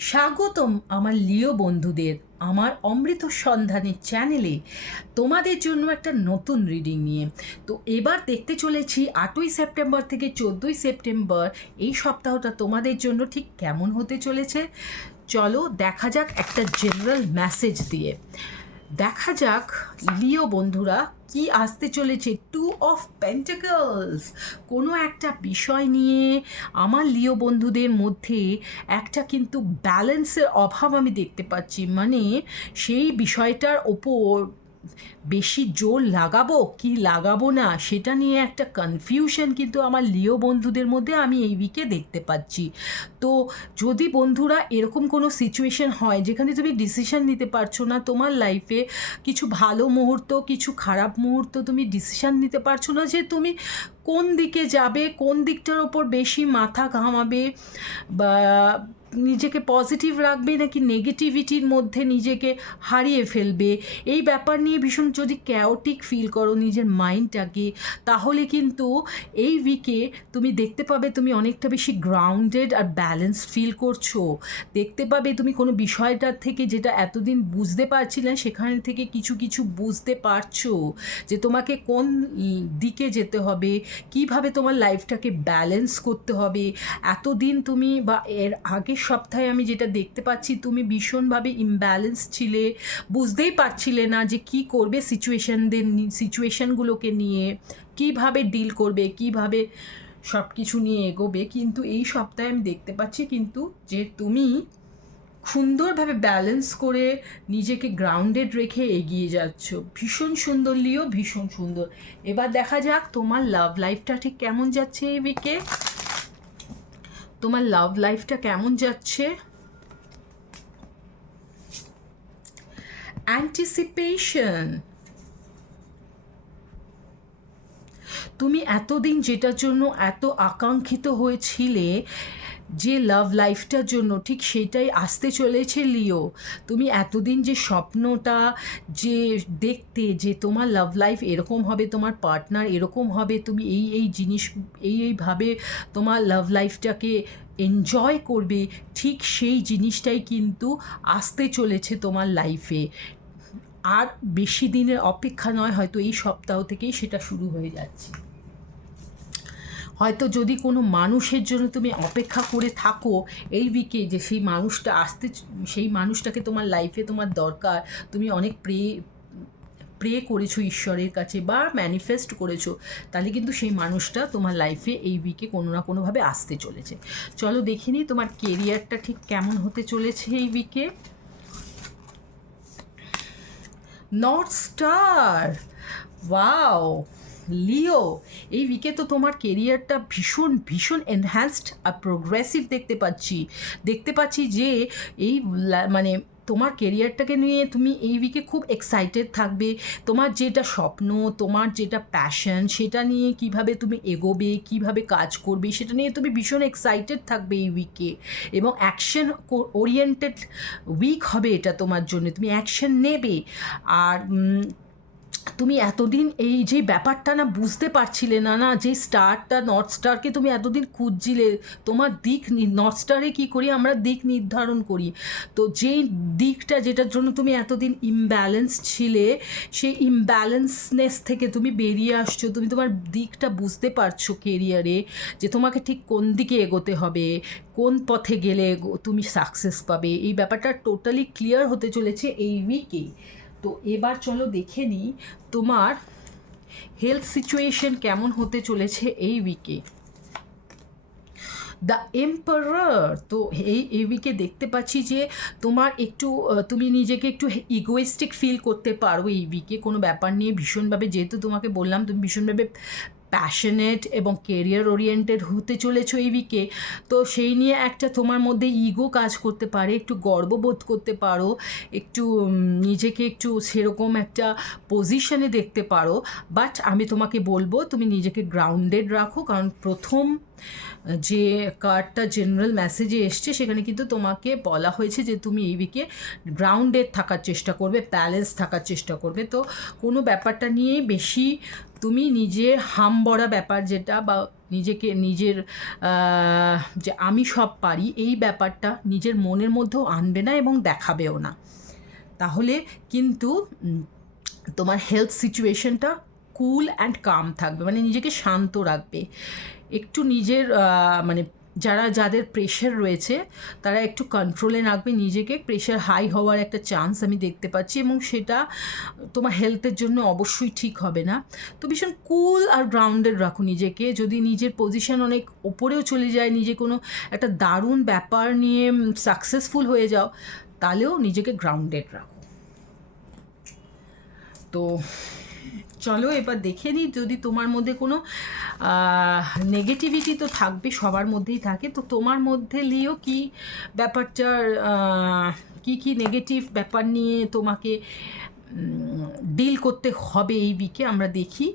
স্বাগতম আমার লিও বন্ধুদের আমার অমৃত সন্ধানের চ্যানেলে তোমাদের জন্য একটা নতুন রিডিং নিয়ে। তো এবার দেখতে চলেছি 8ই সেপ্টেম্বর থেকে 14ই সেপ্টেম্বর এই সপ্তাহটা তোমাদের জন্য ঠিক কেমন হতে চলেছে। চলো দেখা যাক একটা জেনারেল মেসেজ দিয়ে। দেখা যাক লিও বন্ধুরা কি আসতে চলেছে। 2 অফ পেন্টাকলস, কোনো একটা বিষয় নিয়ে আমার লিও বন্ধুদের মধ্যে একটা কিন্তু ব্যালেন্সের অভাব আমি দেখতে পাচ্ছি। মানে সেই বিষয়টার ওপর বেশি জোর লাগাবো কি লাগাবো না সেটা নিয়ে একটা কনফিউশন কিন্তু আমার লিও বন্ধুদের মধ্যে আমি এই উইকে দেখতে পাচ্ছি। তো যদি বন্ধুরা এরকম কোনো সিচুয়েশন হয় যেখানে তুমি ডিসিশন নিতে পারছো না, তোমার লাইফে কিছু ভালো মুহূর্ত কিছু খারাপ মুহূর্ত, তুমি ডিসিশন নিতে পারছো না যে তুমি কোন দিকে যাবে, কোন দিকটার ওপর বেশি মাথা ঘামাবে, বা নিজেকে পজিটিভ রাখবে নাকি নেগেটিভিটির মধ্যে নিজেকে হারিয়ে ফেলবে, এই ব্যাপার নিয়ে ভীষণ যদি ক্যাওটিক ফিল করো নিজের মাইন্ডটাকে, তাহলে কিন্তু এই উইকে তুমি দেখতে পাবে তুমি অনেকটা বেশি গ্রাউন্ডেড আর ব্যালেন্স ফিল করছো। দেখতে পাবে তুমি কোনো বিষয়টার থেকে যেটা এতদিন বুঝতে পারছিলে সেখান থেকে কিছু কিছু বুঝতে পারছো যে তোমাকে কোন দিকে যেতে হবে, কিভাবে তোমার লাইফটাকে ব্যালেন্স করতে হবে। এতদিন তুমি বা এর আগের সপ্তাহে আমি যেটা দেখতে পাচ্ছি তুমি ভীষণভাবে ইমব্যালেন্স ছিলে, বুঝতেই পারছিলে না যে কি করবে সিচুয়েশনগুলোকে নিয়ে, কিভাবে ডিল করবে, কিভাবে সব কিছু নিয়ে এগোবে। কিন্তু এই সপ্তাহে আমি দেখতে পাচ্ছি কিন্তু যে তুমি সুন্দরভাবে ব্যালেন্স করে নিজেকে গ্রাউন্ডেড রেখে এগিয়ে যাচ্ছ। ভীষণ সুন্দর লিও, ভীষণ সুন্দর। এবার দেখা যাক তোমার লাভ লাইফটা ঠিক কেমন যাচ্ছে এই উইকে। তোমার লাভ লাইফটা কেমন যাচ্ছে। অ্যান্টিসিপেশন, তুমি এতদিন যেটার জন্য এত আকাঙ্ক্ষিত হয়েছিলে যে লাভ লাইফটার জন্য, ঠিক সেটাই আসতে চলেছে লিও। তুমি এতদিন যে স্বপ্নটা যে দেখতে যে তোমার লাভ লাইফ এরকম হবে, তোমার পার্টনার এরকম হবে, তুমি এই জিনিস এইভাবে তোমার লাভ লাইফটাকে এনজয় করবে, ঠিক সেই জিনিসটাই কিন্তু আসতে চলেছে তোমার লাইফে। আর বেশি দিনের অপেক্ষা নয়, হয়তো এই সপ্তাহ থেকেই সেটা শুরু হয়ে যাচ্ছে। হয়তো যদি কোনো মানুষের জন্য তুমি অপেক্ষা করে থাকো এই উইকে যে সেই মানুষটা আসতে, সেই মানুষটাকে তোমার লাইফে তোমার দরকার, তুমি অনেক প্রে করেছো ঈশ্বরের কাছে বা ম্যানিফেস্ট করেছো, তাহলে কিন্তু সেই মানুষটা তোমার লাইফে এই উইকে কোনো না কোনোভাবে আসতে চলেছে। চলো দেখে নিই তোমার কেরিয়ারটা ঠিক কেমন হতে চলেছে এই উইকে। নর্থ স্টার, ওয়াও লিও, এই উইকে তো তোমার কেরিয়ারটা ভীষণ ভীষণ এনহ্যান্সড আর প্রোগ্রেসিভ দেখতে পাচ্ছি যে এই মানে তোমার কেরিয়ারটাকে নিয়ে তুমি এই উইকে খুব এক্সাইটেড থাকবে। তোমার যেটা স্বপ্ন, তোমার যেটা প্যাশন, সেটা নিয়ে কিভাবে তুমি এগোবে, কিভাবে কাজ করবে, সেটা নিয়ে তুমি ভীষণ এক্সাইটেড থাকবে এই উইকে। এবং অ্যাকশন ওরিয়েন্টেড উইক হবে এটা তোমার জন্য, তুমি অ্যাকশন নেবে। আর তুমি এতদিন এই যে ব্যাপারটা না বুঝতে পারছিলে না, যে স্টারটা নর্থ স্টারকে তুমি এতদিন খুঁজছিলে, তোমার দিক নর্থ স্টারে কী করি আমরা দিক নির্ধারণ করি, তো যেই দিকটা যেটার জন্য তুমি এতদিন ইমব্যালেন্স ছিলে, সেই ইমব্যালেন্সনেস থেকে তুমি বেরিয়ে আসছো, তুমি তোমার দিকটা বুঝতে পারছো কেরিয়ারে, যে তোমাকে ঠিক কোন দিকে এগোতে হবে, কোন পথে গেলে তুমি সাকসেস পাবে। এই ব্যাপারটা টোটালি ক্লিয়ার হতে চলেছে এই উইকেই। তো এবার চলো দেখে নিই তোমার হেলথ সিচুয়েশন কেমন হতে চলেছে এই উইকে। দ্য এম্পারার, তো এই উইকে দেখতে পাচ্ছি যে তোমার একটু তুমি নিজেকে একটু ইগোয়েস্টিক ফিল করতে পারো এই উইকে কোনো ব্যাপার নিয়ে ভীষণভাবে, যেহেতু তোমাকে বললাম তুমি ভীষণভাবে প্যাশনেট এবং কেরিয়ার ওরিয়েন্টেড হতে চলেছো এই উইকে, তো সেই নিয়ে একটা তোমার মধ্যে ইগো কাজ করতে পারে, একটু গর্ববোধ করতে পারো, একটু নিজেকে একটু সেরকম একটা পজিশনে দেখতে পারো। বাট আমি তোমাকে বলবো তুমি নিজেকে গ্রাউন্ডেড রাখো, কারণ প্রথম যে কার্ডটা জেনারেল মেসেজে এসছে সেখানে কিন্তু তোমাকে বলা হয়েছে যে তুমি এই উইকে গ্রাউন্ডেড থাকার চেষ্টা করবে, ব্যালেন্স থাকার চেষ্টা করবে। তো কোনো ব্যাপারটা নিয়ে বেশি তুমি নিজে হামবড়া ব্যাপার যেটা, বা নিজেকে নিজের যে আমি সব পারি এই ব্যাপারটা নিজের মনের মধ্যেও আনবে না এবং দেখাবেও না। তাহলে কিন্তু তোমার হেলথ সিচুয়েশনটা কুল অ্যান্ড কাম থাকবে, মানে নিজেকে শান্ত রাখবে। একটু নিজের মানে যাদের প্রেশার রয়েছে তারা একটু কন্ট্রোলে রাখবে নিজেকে। প্রেশার হাই হওয়ার একটা চান্স আমি দেখতে পাচ্ছি, এবং সেটা তোমার হেলথের জন্য অবশ্যই ঠিক হবে না। তো ভীষণ কুল আর গ্রাউন্ডেড রাখো নিজেকে। যদি নিজের পজিশন অনেক ওপরেও চলে যায়, নিজে কোনো একটা দারুণ ব্যাপার নিয়ে সাকসেসফুল হয়ে যাও, তাহলেও নিজেকে গ্রাউন্ডেড রাখো। তো চলো এবার দেখে নিই যদি তোমার মধ্যে কোনো নেগেটিভিটি তো থাকবে, সবার মধ্যেই থাকে। তো তোমার মধ্যে লিও কি ব্যাপারটার কি নেগেটিভ ব্যাপার নিয়ে তোমাকে ডিল করতে হবে এই উইকে আমরা দেখি।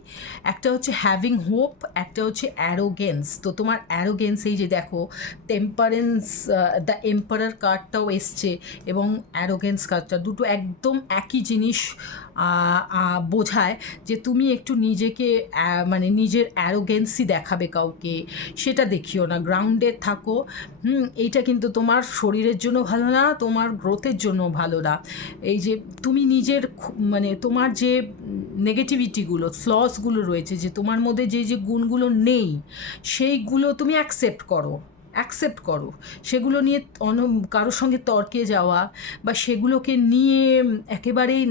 একটা হচ্ছে হ্যাভিং হোপ, একটা হচ্ছে অ্যারোগেন্স। তো তোমার অ্যারোগেন্স, এই যে দেখো টেম্পারেন্স, দ্য এম্পারার কার্ডটাও এসছে এবং অ্যারোগেন্স কার্ডটা, দুটো একদম একই জিনিস বোঝায় যে তুমি একটু নিজেকে মানে নিজের অ্যারোগেন্সি দেখাবে কাউকে, সেটা দেখিও না, গ্রাউন্ডেড থাকো। এইটা কিন্তু তোমার শরীরের জন্য ভালো না, তোমার গ্রোথের জন্য ভালো না। এই যে তুমি নিজের মানে তোমার যে নেগেটিভিটিগুলো, ফ্লসগুলো রয়েছে, যে তোমার মধ্যে যে গুণগুলো নেই, সেইগুলো তুমি অ্যাকসেপ্ট করো। সেগুলো নিয়ে কারোর সঙ্গে তর্কে যাওয়া বা সেগুলোকে নিয়ে একেবারেই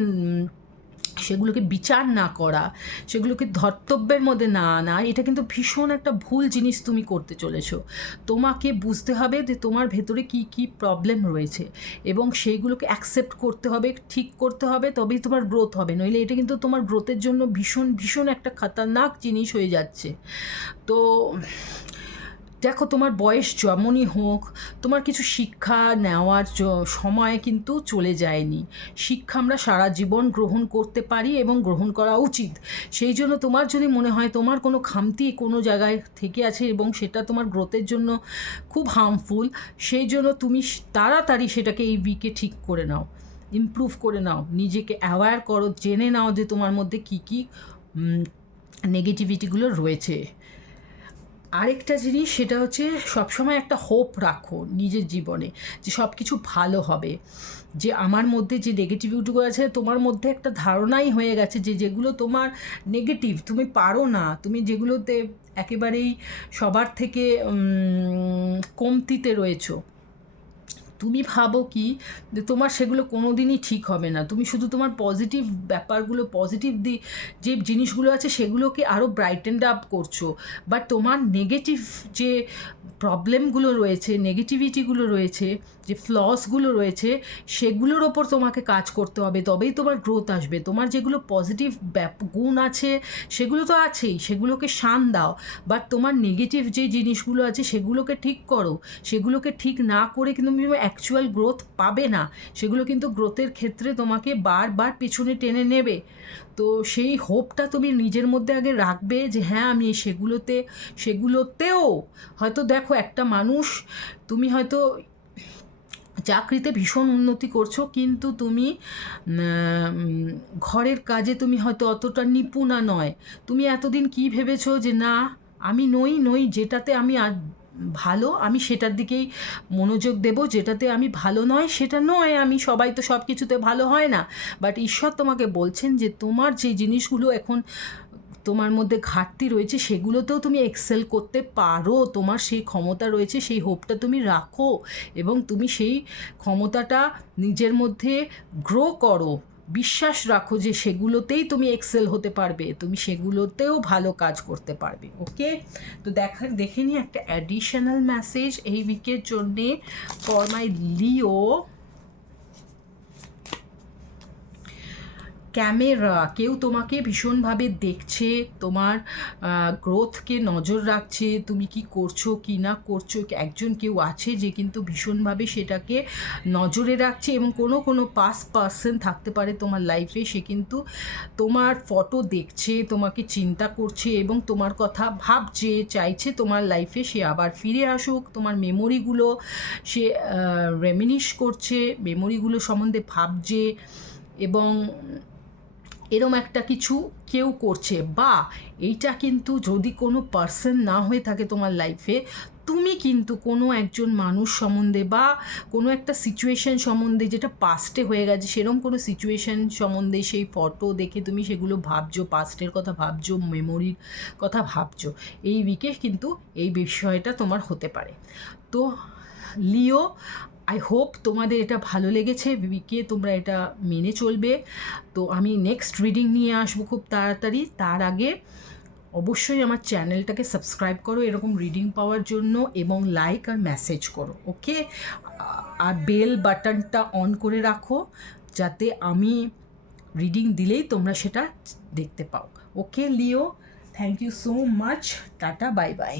সেগুলোকে বিচার না করা, সেগুলোকে ধর্তব্যের মধ্যে না আনা, এটা কিন্তু ভীষণ একটা ভুল জিনিস তুমি করতে চলেছো। তোমাকে বুঝতে হবে যে তোমার ভেতরে কি প্রবলেম রয়েছে এবং সেইগুলোকে অ্যাকসেপ্ট করতে হবে, ঠিক করতে হবে, তবেই তোমার গ্রোথ হবে। নইলে এটা কিন্তু তোমার গ্রোথের জন্য ভীষণ একটা খতরনাক জিনিস হয়ে যাচ্ছে। তো দেখো, তোমার বয়স যেমনই হোক, তোমার কিছু শিক্ষা নেওয়ার সময় কিন্তু চলে যায়নি। শিক্ষা আমরা সারা জীবন গ্রহণ করতে পারি এবং গ্রহণ করা উচিত। সেই জন্য তোমার যদি মনে হয় তোমার কোনো খামতি কোনো জায়গায় থেকে আছে এবং সেটা তোমার গ্রোথের জন্য খুব হার্মফুল, সেই জন্য তুমি তাড়াতাড়ি সেটাকে এই উইকে ঠিক করে নাও, ইমপ্রুভ করে নাও, নিজেকে অ্যাওয়্যার করো, জেনে নাও যে তোমার মধ্যে কী নেগেটিভিটিগুলো রয়েছে। আরেকটা জিনিস, সেটা হচ্ছে সবসময় একটা হোপ রাখো নিজের জীবনে যে সব কিছু ভালো হবে। যে আমার মধ্যে যে নেগেটিভিটিগুলো আছে, তোমার মধ্যে একটা ধারণাই হয়ে গেছে যে যেগুলো তোমার নেগেটিভ, তুমি পারো না, তুমি যেগুলোতে একেবারেই সবার থেকে কমতিতে রয়েছো, তুমি ভাবো কি যে তোমার সেগুলো কোনো দিনই ঠিক হবে না। তুমি শুধু তোমার পজিটিভ ব্যাপারগুলো, পজিটিভ যে জিনিসগুলো আছে সেগুলোকে আরও ব্রাইটেন্ড আপ করছো, বাট তোমার নেগেটিভ যে প্রবলেমগুলো রয়েছে, নেগেটিভিটিগুলো রয়েছে, যে ফ্লসগুলো রয়েছে, সেগুলোর ওপর তোমাকে কাজ করতে হবে, তবেই তোমার গ্রোথ আসবে। তোমার যেগুলো পজিটিভ গুণ আছে সেগুলো তো আছেই, সেগুলোকে শান দাও, বাট তোমার নেগেটিভ যে জিনিসগুলো আছে সেগুলোকে ঠিক করো। সেগুলোকে ঠিক না করে কিন্তু তুমি অ্যাকচুয়াল গ্রোথ পাবে না। সেগুলো কিন্তু গ্রোথের ক্ষেত্রে তোমাকে বারবার পেছনে টেনে নেবে। তো সেই হোপটা তুমি নিজের মধ্যে আগে রাখবে যে হ্যাঁ, আমি সেগুলোতেও হয়তো দেখো, একটা মানুষ, তুমি হয়তো চাকরিতে ভীষণ উন্নতি করছো, কিন্তু তুমি ঘরের কাজে তুমি হয়তো অতটা নিপুণা নয়। তুমি এতদিন কি ভেবেছো যে না, আমি নই যেটাতে আমি ভালো, আমি সেটার দিকেই মনোযোগ দেব, যেটাতে আমি ভালো নয় সেটা নয়। আমি সবাই তো সব কিছুতে ভালো হয় না, বাট ঈশ্বর তোমাকে বলছেন যে তোমার যে জিনিসগুলো এখন তোমার মধ্যে ঘাটতি রয়েছে সেগুলোতেও তুমি এক্সেল করতে পারো। তোমার সেই ক্ষমতা রয়েছে, সেই হোপটা তুমি রাখো এবং তুমি সেই ক্ষমতাটা নিজের মধ্যে গ্রো করো। বিশ্বাস রাখো যে সেগুলোতেই তুমি এক্সেল হতে পারবে, তুমি সেগুলোতেও ভালো কাজ করতে পারবে। ওকে, তো দেখে নিই একটা অ্যাডিশনাল মেসেজ এই উইকের জন্যে ফর মাই লিও। ক্যামেরা, কেউ তোমাকে ভীষণভাবে দেখছে, তোমার গ্রোথকে নজর রাখছে, তুমি কি করছো কি না করছো। কেউ আছে যে কিন্তু ভীষণভাবে সেটাকে নজরে রাখছে, এবং কোনো পাস্ট পার্সন থাকতে পারে তোমার লাইফে, সে কিন্তু তোমার ফটো দেখছে, তোমাকে চিন্তা করছে এবং তোমার কথা ভাবছে, চাইছে তোমার লাইফে সে আবার ফিরে আসুক। তোমার মেমোরিগুলো সে রেমিনিশ করছে, মেমোরিগুলো সম্বন্ধে ভাবছে এবং এরম একটা কিছু কেউ করছে, বা এইটা কিন্তু যদি কোনো পার্সন না হয়ে থাকে তোমার লাইফে, তুমি কিন্তু কোনো একজন মানুষ সম্বন্ধে বা কোনো একটা সিচুয়েশন সম্বন্ধে যেটা পাস্টে হয়ে গেছে, সেরকম কোনো সিচুয়েশন সম্বন্ধে সেই ফটো দেখে তুমি সেগুলো ভাবছো, পাস্টের কথা ভাবছো, মেমোরির কথা ভাবছো। এই উইকে কিন্তু এই বিষয়টা তোমার হতে পারে। তো লিও, আই হোপ তোমাদের এটা ভালো লেগেছে, উইকে তোমরা এটা মেনে চলবে। তো আমি নেক্সট রিডিং নিয়ে আসবো খুব তাড়াতাড়ি। তার আগে অবশ্যই আমার চ্যানেলটাকে সাবস্ক্রাইব করো এরকম রিডিং পাওয়ার জন্য, এবং লাইক আর মেসেজ করো, ওকে? আর বেল বাটনটা অন করে রাখো, যাতে আমি রিডিং দিলেই তোমরা সেটা দেখতে পাও। Okay Leo, thank you so much, tata, bye by.